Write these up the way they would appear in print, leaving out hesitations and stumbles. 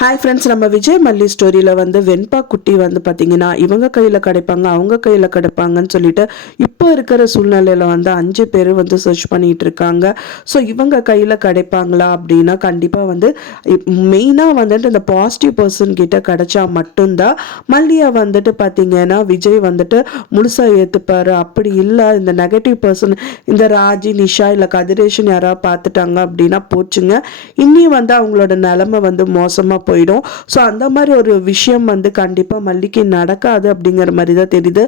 Hi friends, நம்ம விஜய் மல்லி ஸ்டோரியில் வந்து வெண்பா குட்டி வந்து பார்த்தீங்கன்னா இவங்க கையில் கிடைப்பாங்க அவங்க கையில் கிடைப்பாங்கன்னு சொல்லிட்டு இப்போ இருக்கிற சூழ்நிலையில் வந்து 5 பேர் வந்து சர்ச் பண்ணிட்டு இருக்காங்க. ஸோ இவங்க கையில் கிடைப்பாங்களா அப்படின்னா கண்டிப்பாக வந்து மெயினாக வந்துட்டு இந்த பாசிட்டிவ் பர்சன் கிட்ட கிடைச்சா மட்டும்தான் மல்லியை வந்துட்டு பார்த்தீங்கன்னா விஜய் வந்துட்டு முழுசாக ஏற்றுப்பாரு. அப்படி இல்லை இந்த நெகட்டிவ் பர்சன் இந்த ராஜி நிஷா இல்லை கதிரேஷன் யாராவது பார்த்துட்டாங்க அப்படின்னா போச்சுங்க, இன்னி வந்து அவங்களோட நிலைமை வந்து மோசமாக போயிடும். ஸோ அந்த மாதிரி ஒரு விஷயம் வந்து கண்டிப்பாக மல்லிக்கு நடக்காது அப்படிங்கிற மாதிரி தான் தெரியுது.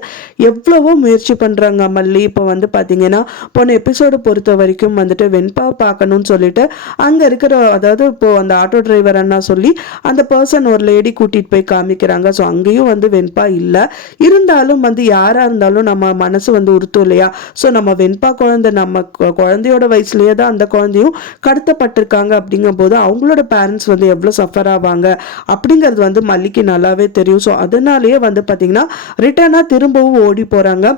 எவ்வளவோ முயற்சி பண்ணுறாங்க மல்லி. இப்போ வந்து பார்த்தீங்கன்னா போன எபிசோடு பொறுத்த வரைக்கும் வந்துட்டு வெண்பா பார்க்கணும்னு சொல்லிட்டு அங்கே இருக்கிற, அதாவது இப்போ அந்த ஆட்டோ டிரைவர் அண்ணா சொல்லி அந்த பர்சன் ஒரு லேடி கூட்டிகிட்டு போய் காமிக்கிறாங்க. ஸோ அங்கேயும் வந்து வெண்பா இல்லை. இருந்தாலும் வந்து யாராக இருந்தாலும் நம்ம மனசு வந்து உறுத்தும் இல்லையா? ஸோ நம்ம வெண்பா குழந்தை நம்ம குழந்தையோட வயசுலேயே தான் அந்த குழந்தையும் கடத்தப்பட்டிருக்காங்க. அப்படிங்கும் போது அவங்களோட பேரண்ட்ஸ் வந்து எவ்வளோ சஃபர் ஆவாங்க அப்படிங்கிறது வந்து மல்லிக்கு நல்லாவே தெரியும். ஸோ அதனாலேயே வந்து பார்த்தீங்கன்னா ரிட்டர்னாக திரும்பவும் ஓடி போகிறாங்க.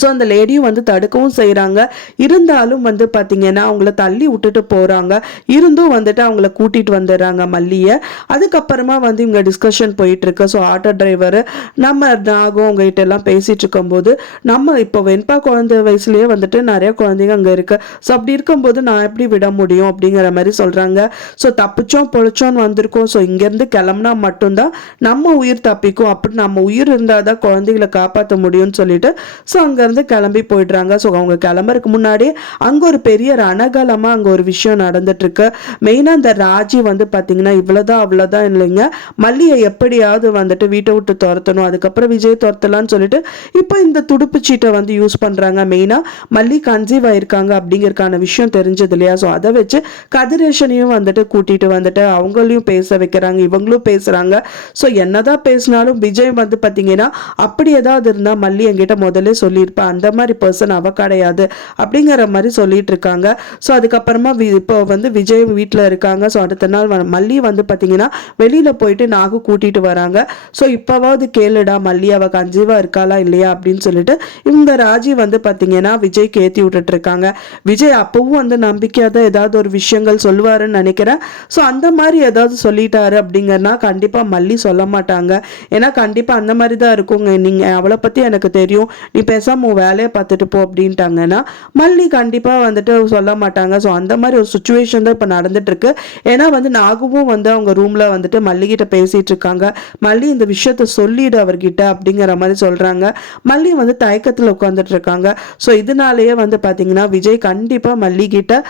ஸோ அந்த லேடியும் வந்து தடுக்கவும் செய்கிறாங்க. இருந்தாலும் வந்து பார்த்திங்கன்னா அவங்கள தள்ளி விட்டுட்டு போகிறாங்க. இருந்தும் வந்துட்டு அவங்கள கூட்டிகிட்டு வந்துடுறாங்க மல்லியை. அதுக்கப்புறமா வந்து இவங்க டிஸ்கஷன் போயிட்டுருக்கு. ஸோ ஆட்டோ டிரைவர் நம்ம நாகும் அவங்ககிட்ட எல்லாம் பேசிகிட்டு இருக்கும்போது நம்ம இப்போ வெண்பா குழந்தை வயசுலேயே வந்துட்டு நிறைய குழந்தைங்க அங்கே இருக்குது. ஸோ அப்படி இருக்கும்போது நான் எப்படி விட முடியும் அப்படிங்கிற மாதிரி சொல்கிறாங்க. ஸோ தப்பிச்சோம் பொழைச்சோன்னு வந்திருக்கோம். ஸோ இங்கேருந்து கிளம்புனா மட்டும்தான் நம்ம உயிர் தப்பிக்கும். அப்படி நம்ம உயிர் இருந்தால் தான் குழந்தைகளை காப்பாற்ற முடியும்னு சொல்லிட்டு ஸோ அங்கேருந்து கிளம்பி போயிடுறாங்க. ஸோ அவங்க கிளம்புறதுக்கு முன்னாடி அங்கே ஒரு பெரிய ரணகலமாக அங்கே ஒரு விஷயம் நடந்துட்டுருக்கு. மெயினாக இந்த ராஜி வந்து பார்த்தீங்கன்னா இவ்வளோதான் அவ்வளோதான் இல்லைங்க, மல்லியை எப்படியாவது வந்துட்டு வீட்டை விட்டு துரத்தணும், அதுக்கப்புறம் விஜய் துரத்தலான்னு சொல்லிட்டு இப்போ இந்த துடுப்பு சீட்டை வந்து யூஸ் பண்ணுறாங்க. மெயினாக மல்லி கன்சீவ் ஆயிருக்காங்க அப்படிங்கிறதுக்கான விஷயம் தெரிஞ்சது இல்லையா? ஸோ அதை வச்சு கதிரேஷனையும் வந்துட்டு கூட்டிகிட்டு வந்துட்டு அவங்களையும் பேச வைக்கிறாங்க, இவங்களும் பேசுகிறாங்க. ஸோ என்னதான் பேசினாலும் விஜய் வந்து பார்த்தீங்கன்னா அப்படி ஏதாவது இருந்தால் மல்லி என்கிட்ட முதல்ல சொல்லியிருப்பாங்க, அந்த மாதிரி பர்சன் அவ கிடையாது அப்படிங்கிற மாதிரி சொல்லிட்டு இருக்காங்க. ஸோ அதுக்கப்புறமா இப்போ வந்து விஜய் வீட்டில் இருக்காங்க. ஸோ அடுத்த நாள் மல்லி வந்து பார்த்தீங்கன்னா வெளியில் போயிட்டு நாகு கூட்டிட்டு வராங்க. ஸோ இப்போவாவது கேளுடா மல்லி அவ கன்சீவா இருக்காளா இல்லையா அப்படின்னு சொல்லிட்டு இந்த ராஜி வந்து பார்த்தீங்கன்னா விஜய் ஏற்றி விட்டுட்டு இருக்காங்க. விஜய் அப்பவும் வந்து நம்பிக்கையாக தான் ஏதாவது ஒரு விஷயங்கள் சொல்லுவாருன்னு நினைக்கிறேன். ஸோ அந்த மாதிரி ஏதாவது சொல்லிட்டாரு அப்படிங்கன்னா கண்டிப்பாக மல்லி சொல்ல மாட்டாங்க. ஏன்னா கண்டிப்பாக அந்த மாதிரி தான் இருக்குங்க. நீங்கள் அவளை பற்றி எனக்கு தெரியும், நீ பேசாம வேலையை பார்த்துட்டு போ அப்படின்ட்டாங்கன்னா மல்லி கண்டிப்பாக வந்துட்டு சொல்ல மாட்டாங்க. ஸோ அந்த மாதிரி ஒரு சுச்சுவேஷன் தான் இப்போ நடந்துட்டு இருக்கு. ஏன்னா வந்து நாகுவும் வந்து அவங்க ரூம்ல வந்துட்டு மல்லிகிட்ட பேசிட்டு இருக்காங்க. மல்லி இந்த விஷயத்த சொல்லிடு அவர்கிட்ட அப்படிங்கிற மாதிரி சொல்றாங்க. மல்லி வந்து தயக்கத்தில் உட்காந்துட்டு இருக்காங்க. ஸோ இதனாலேயே வந்து பார்த்தீங்கன்னா விஜய் கண்டிப்பாக மல்லி கிட்ட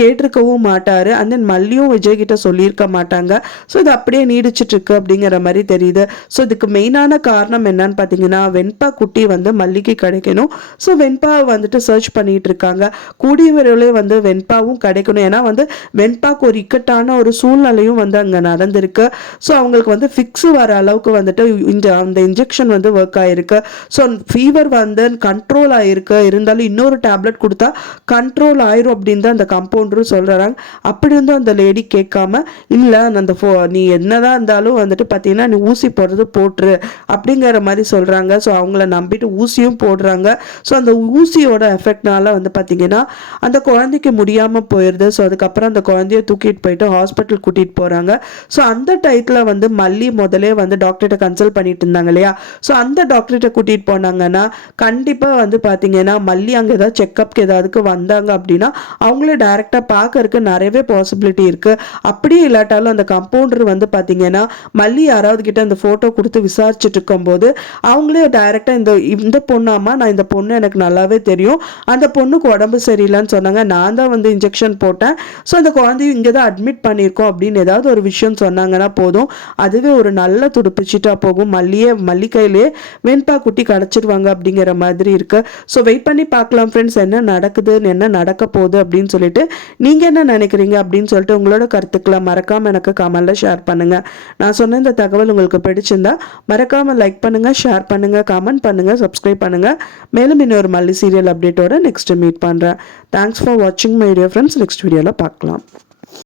கேட்டிருக்கவும் மாட்டாரு. அண்ட் தென் மல்லியும் விஜய் கிட்ட சொல்லியிருக்க மாட்டாங்க. ஸோ இது அப்படியே நீடிச்சிட்டு இருக்கு அப்படிங்கிற மாதிரி தெரியுது. ஸோ இதுக்கு மெயினான காரணம் என்னன்னு பார்த்தீங்கன்னா வெண்பா குட்டி வந்து மல்லிக்கு கிடைக்கணும். ஸோ வெண்பா வந்துட்டு சர்ச் பண்ணிட்டு இருக்காங்க. கூடிய விரைவில் வந்து வெண்பாவும் கிடைக்கணும். ஏன்னா வந்து வெண்பாக்கு ஒரு இக்கட்டான ஒரு சூழ்நிலையும் வந்து அங்கே நடந்திருக்கு. ஸோ அவங்களுக்கு வந்து ஃபிக்ஸ் வர அளவுக்கு வந்துட்டு அந்த இன்ஜெக்ஷன் வந்து ஒர்க் ஆயிருக்கு. ஸோ ஃபீவர் வந்து கண்ட்ரோல் ஆயிருக்கு. இருந்தாலும் இன்னொரு டேப்லெட் கொடுத்தா கண்ட்ரோல் ஆயிரும் அப்படின்னு தான் அந்த கம்பவுண்டரும் சொல்றாங்க. அப்படி இருந்தும் அந்த லேடி கேட்காம இல்லை அந்த நீ என்னதான் இருந்தாலும் வந்துட்டு பார்த்தீங்கன்னா நீ ஊசி போடுறது போட்டுரு அப்படிங்கிற மாதிரி சொல்றாங்க. ஸோ அவங்கள நம்பிட்டு ஊசியும் போடுறாங்க. ஸோ அந்த ஊசியோட எஃபெக்ட்னால வந்து பார்த்தீங்கன்னா அந்த குழந்தைக்கு முடியாமல் போயிடுது. ஸோ அதுக்கப்புறம் அந்த குழந்தைய தூக்கிட்டு போயிட்டு ஹாஸ்பிட்டல் கூட்டிகிட்டு போகிறாங்க. ஸோ அந்த டயத்தில் வந்து மல்லி முதலே வந்து டாக்டர்கிட்ட கன்சல்ட் பண்ணிட்டு இருந்தாங்க இல்லையா? ஸோ அந்த டாக்டர்கிட்ட கூட்டிகிட்டு போனாங்கன்னா கண்டிப்பாக வந்து பார்த்தீங்கன்னா மல்லி அங்கே ஏதாவது செக்கப்க்கு ஏதாவதுக்கு வந்தாங்க அப்படின்னா அவங்களே டைரெக்டாக பார்க்கறதுக்கு நிறையவே பாசிபிலிட்டி இருக்குது. அப்படியே இல்லாட்டாலும் அந்த கம்பவுண்டர் வந்து பார்த்தீங்கன்னா மல்லி யாராவது கிட்ட அந்த ஃபோட்டோ கொடுத்து விசாரிச்சுட்டு இருக்கும்போது அவங்களே டைரெக்டாக இந்த பொண்ணாமா, நான் இந்த பொண்ணு எனக்கு நல்லாவே தெரியும், அந்த பொண்ணுக்கு உடம்பு சரியில்லைன்னு சொன்னாங்க, நான் தான் வந்து இன்ஜெக்ஷன் போட்டேன், ஸோ அந்த குழந்தையும் இங்கே தான் அட்மிட் பண்ணியிருக்கோம் அப்படின்னு ஏதாவது ஒரு விஷயம் சொன்னாங்கன்னா போதும், அதுவே ஒரு நல்ல துடுப்பிச்சிட்டா போகும். மல்லி கையிலேயே வெண்பா குட்டி கிடச்சிடுவாங்க அப்படிங்கிற மாதிரி இருக்கு. ஸோ வெயிட் பண்ணி பார்க்கலாம் ஃப்ரெண்ட்ஸ், என்ன நடக்குது என்ன நடக்க போகுது அப்படின்னு சொல்லிட்டு நீங்கள் என்ன நினைக்கிறீங்க அப்படின்னு சொல்லிட்டு உங்களோட கருத்துக்களை மறக்காமல் எனக்கு கமெண்ட்டில் ஷேர் பண்ணுங்கள். நான் சொன்ன இந்த தகவல் உங்களுக்கு பிடிச்சிருந்தா மறக்காமல் லைக் பண்ணுங்கள், ஷேர் பண்ணுங்கள், கமெண்ட் பண்ணுங்கள், சப்ஸ்கிரைப் பண்ணுங்கள். மேலும் இன்னொரு மல்லி சீரியல் அப்டேட்டோட நெக்ஸ்ட் மீட் பண்ணுறேன். தேங்க்ஸ் ஃபார் வாட்சிங் மை டியர் ஃப்ரெண்ட்ஸ். நெக்ஸ்ட் வீடியோவில் பார்க்கலாம்.